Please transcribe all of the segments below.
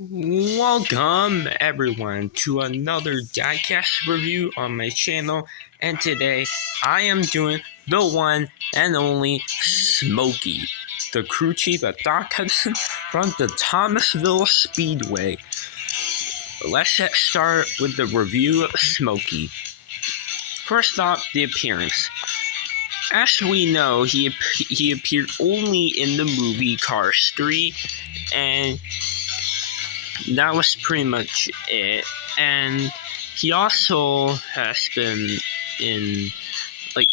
Welcome everyone to another diecast review on my channel, and today I am doing the one and only Smokey, the crew chief of Doc Hudson from the Thomasville Speedway. Let's get started with the review of Smokey. First off, the appearance. As we know, he appeared only in the movie Cars 3, and that was pretty much it. And he also has been in like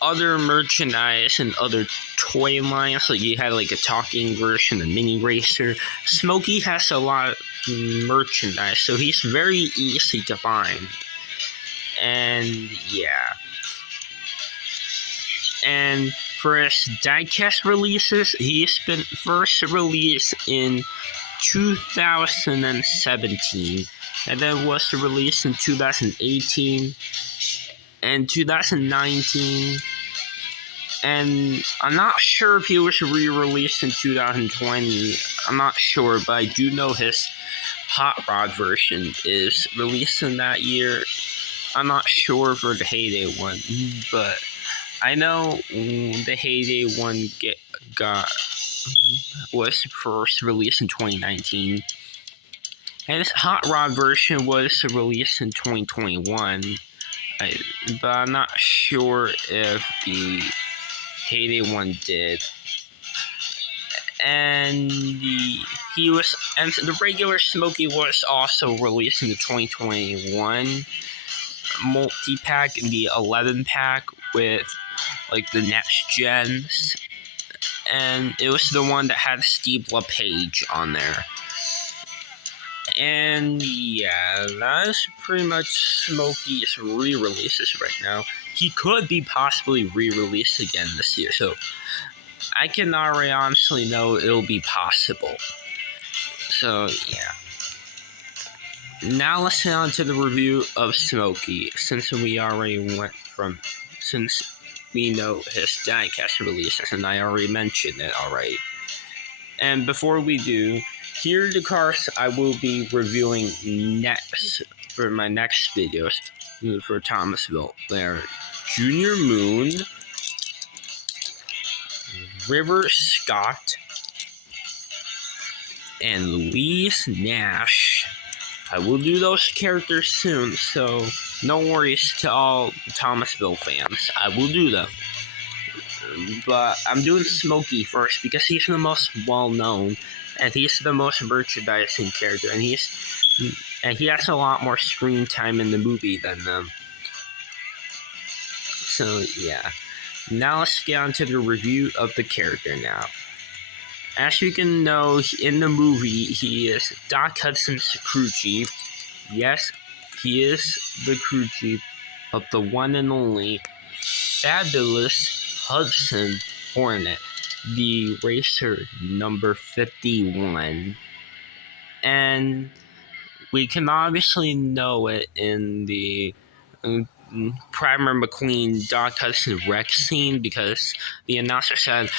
other merchandise and other toy lines. Like you had like a talking version, a mini racer. Smokey has a lot of merchandise, so he's very easy to find. And yeah. And for his diecast releases, he's been first released in 2017, and then was released in 2018 and 2019, and I'm not sure if he was re-released in 2020. I'm not sure, but I do know his Hot Rod version is released in that year. I'm not sure for the Heyday one, but I know the Heyday one was first released in 2019, and this Hot Rod version was released in 2021. But I'm not sure if the Heyday one did. And the regular Smokey was also released in the 2021 multi-pack, the 11-pack with like the next gens, and it was the one that had Steve LePage on there. And yeah, that's pretty much Smokey's re-releases right now. He could be possibly re-released again this year, so I can already honestly know it'll be possible. So yeah. Now let's get on to the review of Smokey, since we know his diecast releases, and I already mentioned it already. And before we do, here are the cars I will be reviewing next for my next videos for Thomasville. They're Junior Moon, River Scott, and Louise Nash. I will do those characters soon, so no worries to all Thomasville fans. I will do them. But I'm doing Smokey first because he's the most well-known, and he's the most merchandising character, and he has a lot more screen time in the movie than them. So yeah. Now let's get on to the review of the character now. As you can know, in the movie, he is Doc Hudson's crew chief. Yes, he is the crew chief of the one and only fabulous Hudson Hornet, the racer number 51. And we can obviously know it in the Primer McQueen Doc Hudson wreck scene, because the announcer said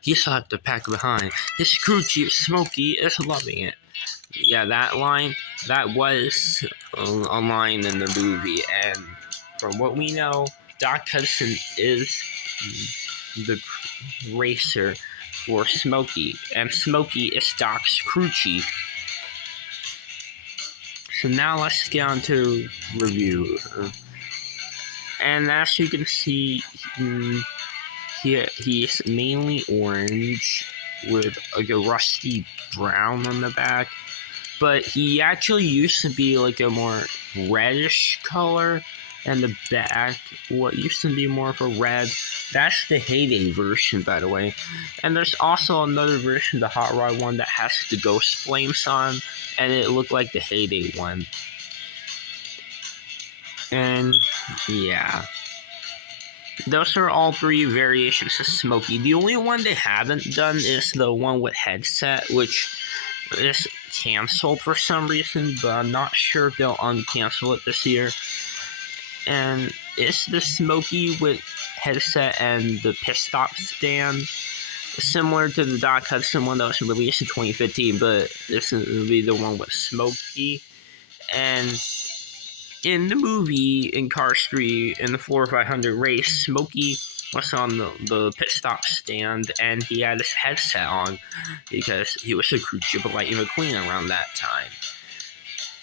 he still have to pack behind. His crew chief Smokey is loving it. Yeah, that line, that was a line in the movie, and from what we know, Doc Hudson is the racer for Smokey, and Smokey is Doc's crew chief. So now let's get on to review. And as you can see, he's mainly orange with like a rusty brown on the back, but he actually used to be like a more reddish color, and the back, what used to be more of a red, that's the Heyday version, by the way. And there's also another version, the Hot Rod one, that has the ghost flames on, and it looked like the Heyday one. And yeah, those are all three variations of Smokey. The only one they haven't done is the one with headset, which is canceled for some reason, but I'm not sure if they'll uncancel it this year. And it's the Smokey with headset and the pit stop stand. similar to the Doc Hudson one that was released in 2015, but this will be the one with Smokey. And in the movie, in Cars 3, in the 4 or 500 race, Smokey was on the pit stop stand, and he had his headset on because he was a crew chief of Lightning McQueen around that time.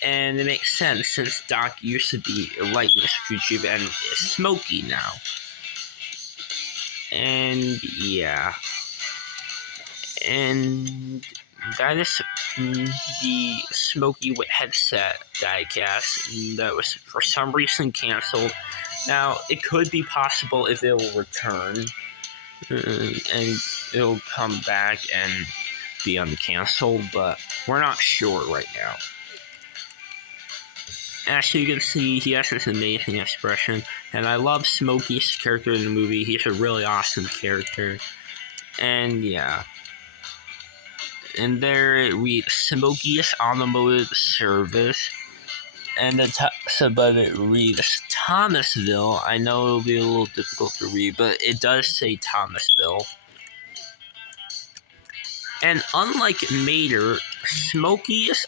And it makes sense since Doc used to be a Lightning's crew chief and is Smokey now. And yeah. And that is the Smokey with headset diecast that was for some reason canceled. Now, it could be possible if it will return and it'll come back and be uncanceled, but we're not sure right now. As you can see, he has this amazing expression, and I love Smokey's character in the movie. He's a really awesome character. And yeah. And there it reads Smokey's Automotive Service. And the text above it reads Thomasville. I know it'll be a little difficult to read, but it does say Thomasville. And unlike Mater, Smokey's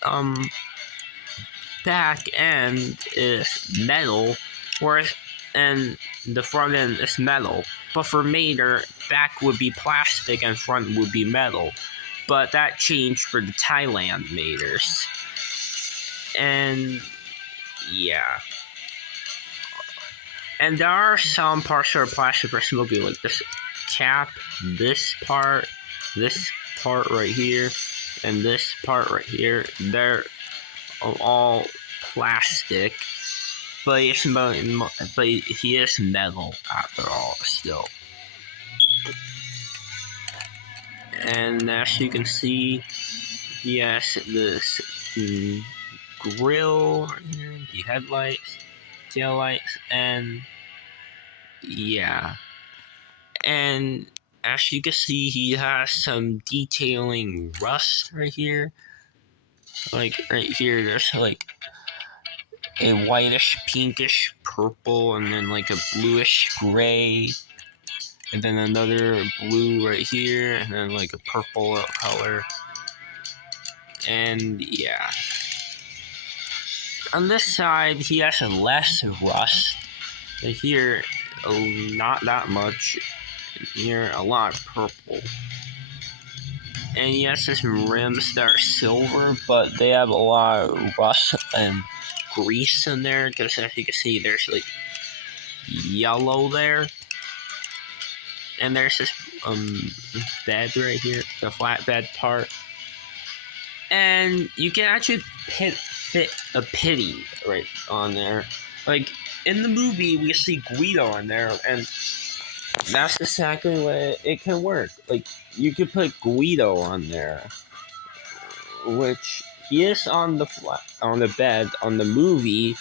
back end is metal, whereas and the front end is metal. But for Mater, back would be plastic and front would be metal. But that changed for the Thailand Maters. And yeah. And there are some parts that are plastic for Smokey, like this cap, this part right here, and this part right here. They're all plastic, but he is metal after all, still. And as you can see, he has this grill right here, the headlights, tail lights, and yeah. And as you can see, he has some detailing rust right here. Like right here, there's like a whitish, pinkish purple, and then like a bluish gray, and then another blue right here, and then like a purple color. And yeah. On this side, he has a less rust. Here, not that much. Here, a lot of purple. And he has his rims that are silver, but they have a lot of rust and grease in there. Because as you can see, there's like yellow there. And there's this bed right here, the flatbed part. And you can actually fit a pity right on there. Like, in the movie, we see Guido on there, and that's exactly what it can work. Like, you could put Guido on there, which he is on the bed on the movie,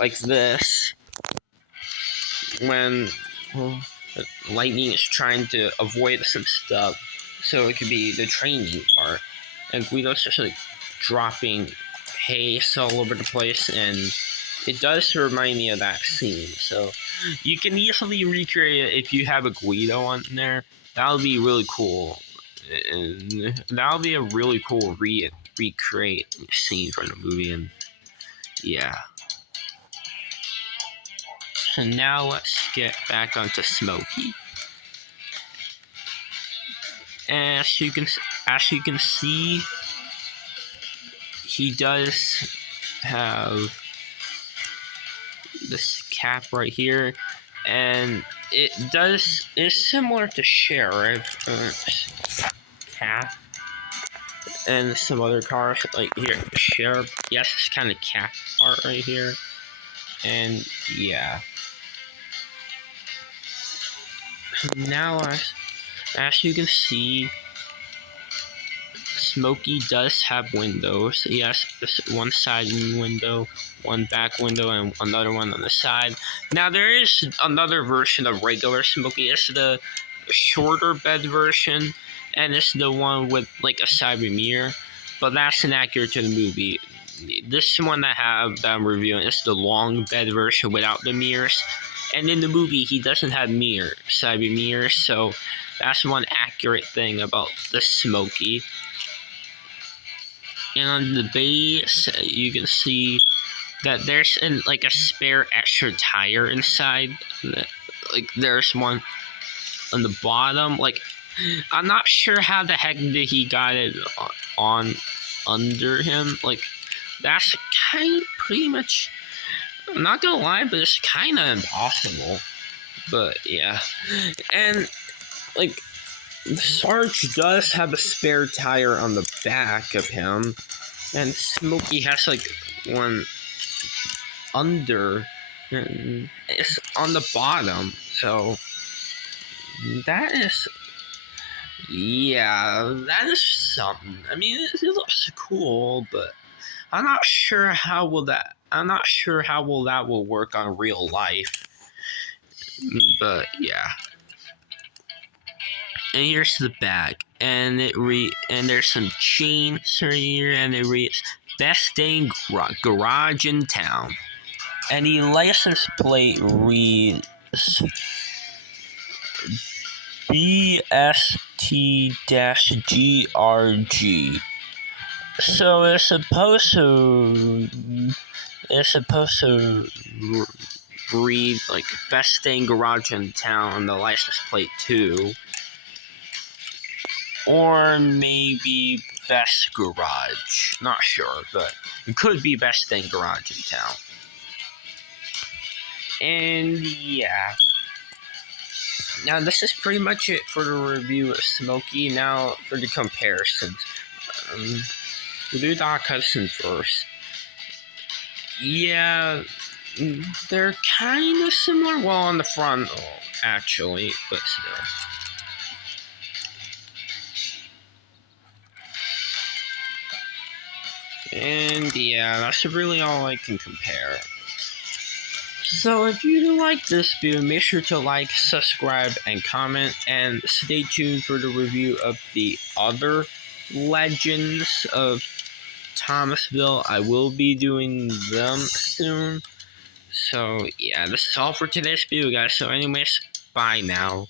like this, when Lightning is trying to avoid some stuff, so it could be the training part, and Guido's just like dropping haze all over the place, and it does remind me of that scene. So you can easily recreate it if you have a Guido on there. That'll be really cool. And that'll be a really cool recreate scene from the movie. And yeah. So now let's get back onto Smokey. And as you can see, he does have this cap right here, and it's similar to Sheriff cap and some other cars. Like here, Sheriff, yes, this kind of cap part right here, and yeah. Now, as you can see, Smokey does have windows. He has this one side window, one back window, and another one on the side. Now, there is another version of regular Smokey. It's the shorter bed version, and it's the one with like a side mirror, but that's inaccurate to the movie. This one that I'm reviewing is the long bed version without the mirrors. And in the movie, he doesn't have side mirrors, so That's one accurate thing about the Smokey. And on the base, you can see that there's like a spare extra tire inside. Like there's one on the bottom. Like I'm not sure how the heck did he got it on under him. Like that's pretty much. I'm not gonna lie, but it's kind of impossible. But yeah, and like Sarge does have a spare tire on the back of him, and Smokey has like one under, and it's on the bottom. So that is, yeah, that is something. I mean, it looks cool, but I'm not sure how will that. I'm not sure how that will work on real life. But yeah. And here's the bag, and and there's some chains right here, and it reads "Best Dang Garage in Town," and the license plate reads BST-GRG. So it's supposed to read like "Best Dang Garage in Town" on the license plate too. Or maybe Best Garage. Not sure, but it could be Best Thing Garage in Town. And yeah. Now this is pretty much it for the review of Smokey. Now for the comparisons. We'll do Doc Hudson first. Yeah, they're kind of similar. Well, on the front, actually, but still. And yeah, that's really all I can compare. So if you like this video, make sure to like, subscribe, and comment, and stay tuned for the review of the other legends of Thomasville. I will be doing them soon. So yeah, this is all for today's video, guys. So anyways, bye now.